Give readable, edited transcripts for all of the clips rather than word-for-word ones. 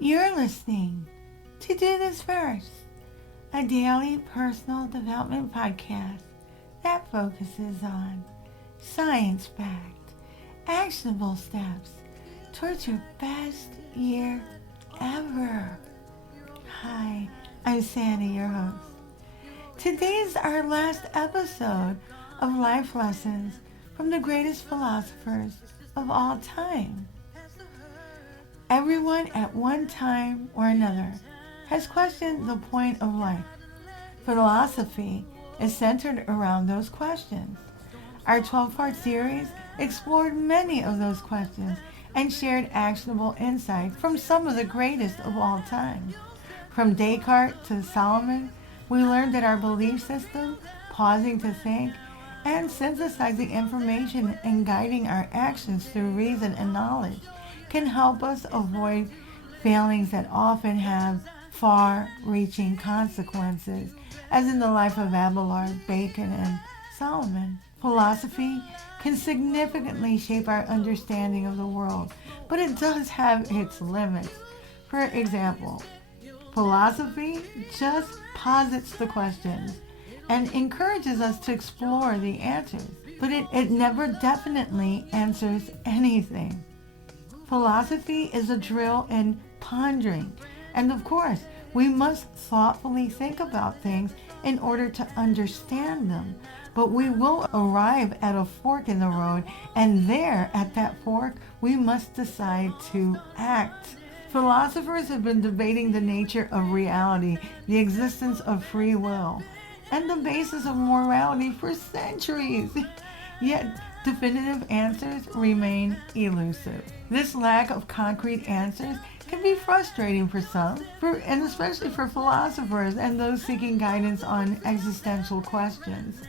You're listening to Do This First, a daily personal development podcast that focuses on science-backed, actionable steps towards your best year ever. Hi, I'm Sandy, your host. Today's our last episode of life lessons from the greatest philosophers of all time. Everyone at one time or another has questioned the point of life. Philosophy is centered around those questions. Our 12-part series explored many of those questions and shared actionable insight from some of the greatest of all time. From Descartes to Solomon, we learned that our belief system, pausing to think, and synthesizing information and guiding our actions through reason and knowledge can help us avoid failings that often have far-reaching consequences, as in the life of Abelard, Bacon, and Solomon. Philosophy can significantly shape our understanding of the world, but it does have its limits. For example, philosophy just posits the questions and encourages us to explore the answers, but it never definitely answers anything. Philosophy is a drill in pondering, and of course, we must thoughtfully think about things in order to understand them. But we will arrive at a fork in the road, and there, at that fork, we must decide to act. Philosophers have been debating the nature of reality, the existence of free will, and the basis of morality for centuries. Yet, definitive answers remain elusive. This lack of concrete answers can be frustrating for some, and especially for philosophers and those seeking guidance on existential questions.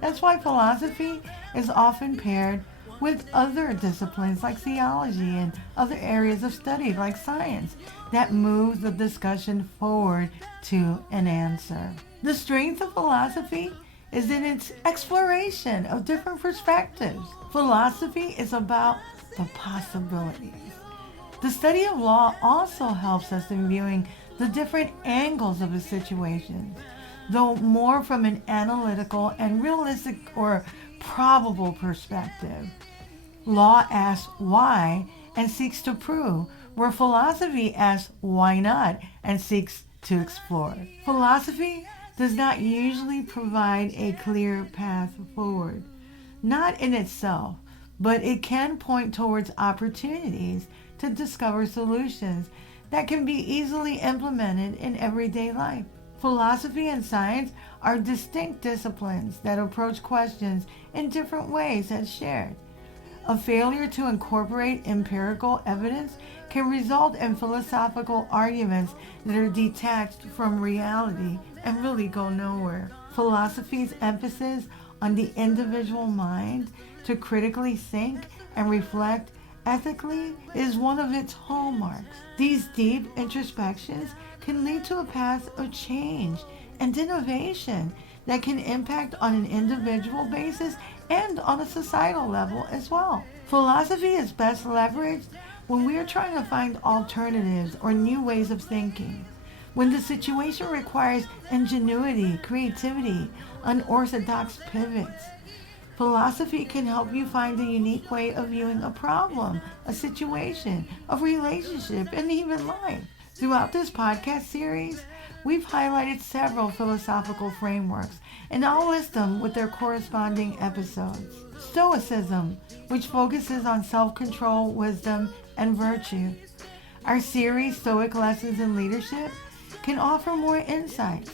That's why philosophy is often paired with other disciplines like theology and other areas of study like science that move the discussion forward to an answer. The strength of philosophy is in its exploration of different perspectives. Philosophy is about the possibilities. The study of law also helps us in viewing the different angles of a situation, though more from an analytical and realistic or probable perspective. Law asks why and seeks to prove, where philosophy asks why not and seeks to explore. Philosophy does not usually provide a clear path forward, not in itself, but it can point towards opportunities to discover solutions that can be easily implemented in everyday life. Philosophy and science are distinct disciplines that approach questions in different ways as shared. A failure to incorporate empirical evidence can result in philosophical arguments that are detached from reality and really go nowhere. Philosophy's emphasis on the individual mind to critically think and reflect ethically is one of its hallmarks. These deep introspections can lead to a path of change and innovation that can impact on an individual basis and on a societal level as well. Philosophy is best leveraged when we are trying to find alternatives or new ways of thinking, when the situation requires ingenuity, creativity, unorthodox pivots. Philosophy can help you find a unique way of viewing a problem, a situation, a relationship, and even life. Throughout this podcast series, we've highlighted several philosophical frameworks, and I'll list them with their corresponding episodes. Stoicism, which focuses on self-control, wisdom, and virtue. Our series, Stoic Lessons in Leadership, can offer more insights.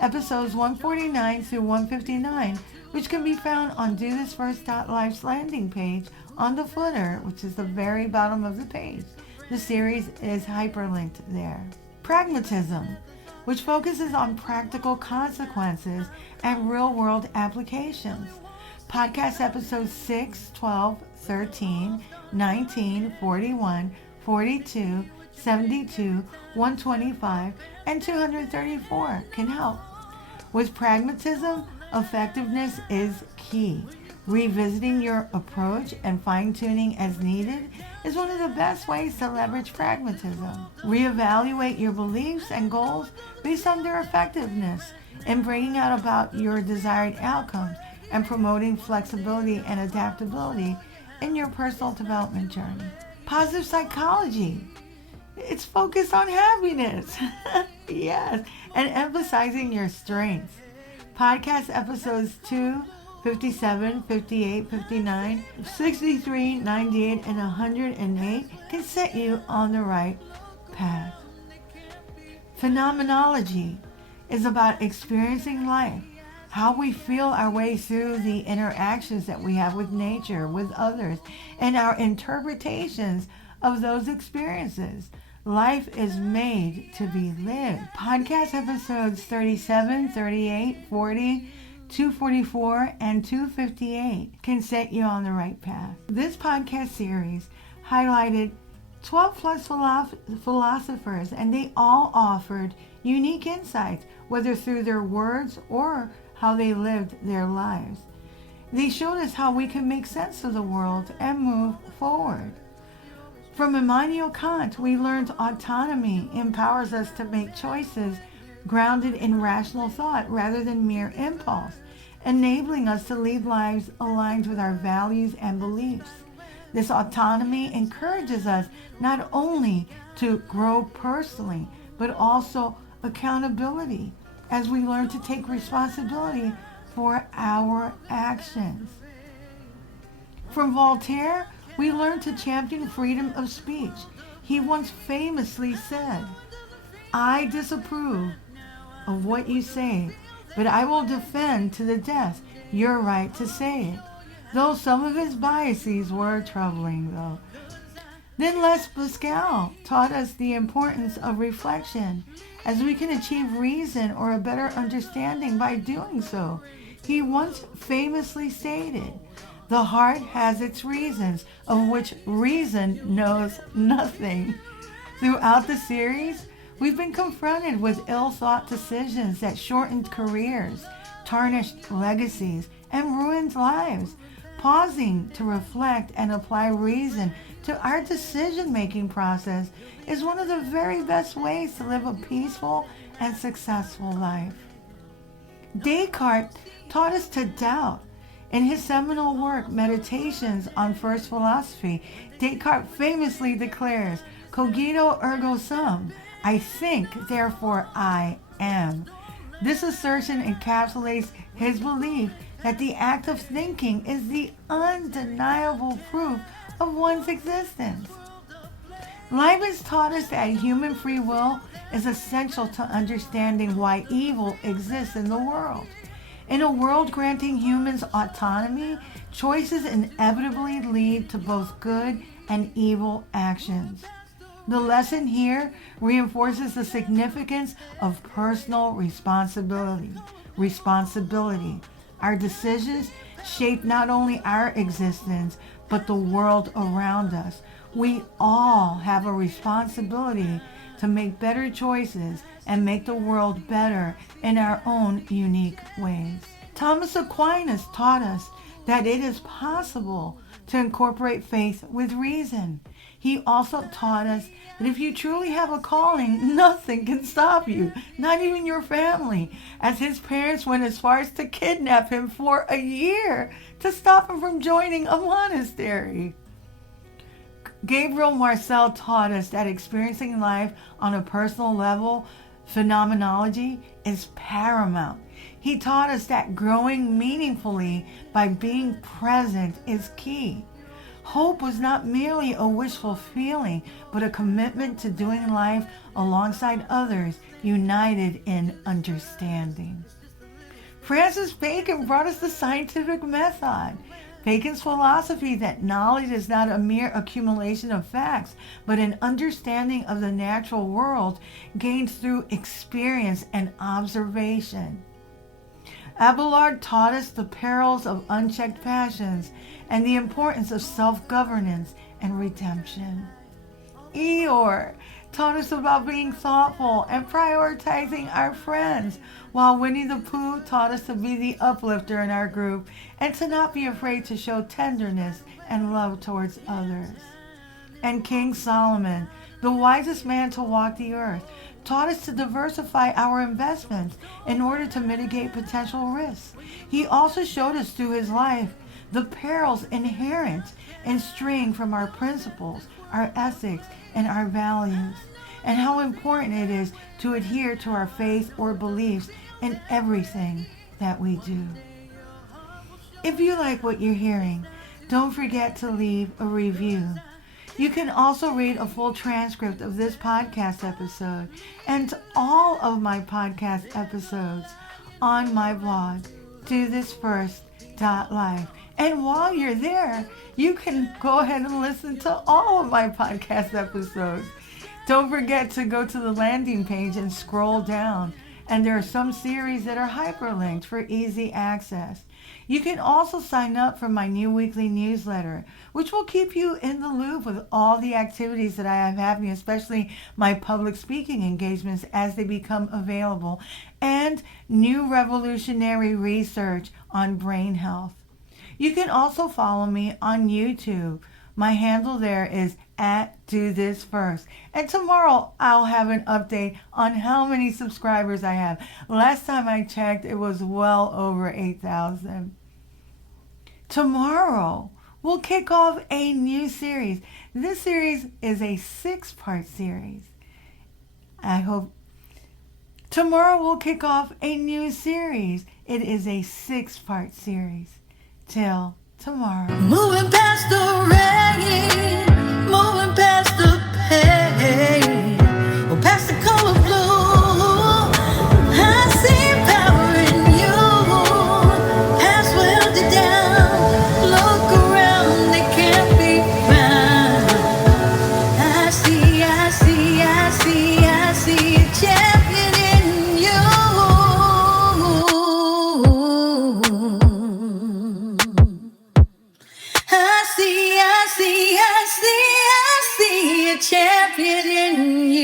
Episodes 149 through 159, which can be found on DoThisFirst.life's landing page on the footer, which is the very bottom of the page. The series is hyperlinked there. Pragmatism, which focuses on practical consequences and real-world applications. Podcast episodes 6, 12, 13, 19, 41, 42, 72, 125, and 234 can help. With pragmatism, effectiveness is key. Revisiting your approach and fine-tuning as needed is one of the best ways to leverage pragmatism. Reevaluate your beliefs and goals based on their effectiveness in bringing out about your desired outcomes and promoting flexibility and adaptability in your personal development journey. Positive psychology. It's focused on happiness. Yes, and emphasizing your strengths. Podcast episodes 2, 57, 58, 59, 63, 98, and 108 can set you on the right path. Phenomenology is about experiencing life, how we feel our way through the interactions that we have with nature, with others, and our interpretations of those experiences. Life is made to be lived. Podcast episodes 37, 38, 40, 244, and 258 can set you on the right path. This podcast series highlighted 12 plus philosophers, and they all offered unique insights, whether through their words or how they lived their lives. They showed us how we can make sense of the world and move forward. From Immanuel Kant, we learned autonomy empowers us to make choices grounded in rational thought rather than mere impulse, enabling us to lead lives aligned with our values and beliefs. This autonomy encourages us not only to grow personally, but also accountability as we learn to take responsibility for our actions. From Voltaire, we learn to champion freedom of speech. He once famously said, "I disapprove of what you say, but I will defend to the death your right to say it," though some of his biases were troubling, though. Then Les Pascal taught us the importance of reflection, as we can achieve reason or a better understanding by doing so. He once famously stated, "The heart has its reasons, of which reason knows nothing." Throughout the series, we've been confronted with ill-thought decisions that shortened careers, tarnished legacies, and ruined lives. Pausing to reflect and apply reason to our decision-making process is one of the very best ways to live a peaceful and successful life. Descartes taught us to doubt. In his seminal work, Meditations on First Philosophy, Descartes famously declares, "Cogito ergo sum," I think, therefore I am. This assertion encapsulates his belief that the act of thinking is the undeniable proof of one's existence. Leibniz taught us that human free will is essential to understanding why evil exists in the world. In a world granting humans autonomy, choices inevitably lead to both good and evil actions. The lesson here reinforces the significance of personal responsibility. Our decisions shape not only our existence, but the world around us. We all have a responsibility to make better choices and make the world better in our own unique ways. Thomas Aquinas taught us that it is possible to incorporate faith with reason. He also taught us that if you truly have a calling, nothing can stop you, not even your family, as his parents went as far as to kidnap him for a year to stop him from joining a monastery. Gabriel Marcel taught us that experiencing life on a personal level, phenomenology, is paramount. He taught us that growing meaningfully by being present is key. Hope was not merely a wishful feeling, but a commitment to doing life alongside others, united in understanding. Francis Bacon brought us the scientific method. Bacon's philosophy that knowledge is not a mere accumulation of facts, but an understanding of the natural world gained through experience and observation. Abelard taught us the perils of unchecked passions and the importance of self-governance and redemption. Eeyore taught us about being thoughtful and prioritizing our friends, while Winnie the Pooh taught us to be the uplifter in our group and to not be afraid to show tenderness and love towards others. And King Solomon, the wisest man to walk the earth, taught us to diversify our investments in order to mitigate potential risks. He also showed us through his life the perils inherent in straying from our principles, our ethics, and our values, and how important it is to adhere to our faith or beliefs in everything that we do. If you like what you're hearing, don't forget to leave a review. You can also read a full transcript of this podcast episode and all of my podcast episodes on my blog, dothisfirst.life. And while you're there, you can go ahead and listen to all of my podcast episodes. Don't forget to go to the landing page and scroll down. And there are some series that are hyperlinked for easy access. You can also sign up for my new weekly newsletter, which will keep you in the loop with all the activities that I have happening, especially my public speaking engagements as they become available, and new revolutionary research on brain health. You can also follow me on YouTube. My handle there is @DoThisFirst. And tomorrow I'll have an update on how many subscribers I have. Last time I checked, it was well over 8,000. Tomorrow we'll kick off a new series. This series is a 6-part series. Tomorrow we'll kick off a new series. It is a 6-part series. Till tomorrow. Moving past the rain, moving past the pain, or past the color blue. I see power in you. Past welded down. Look around, they can't be found. I see a champion in you. I see a champion in you.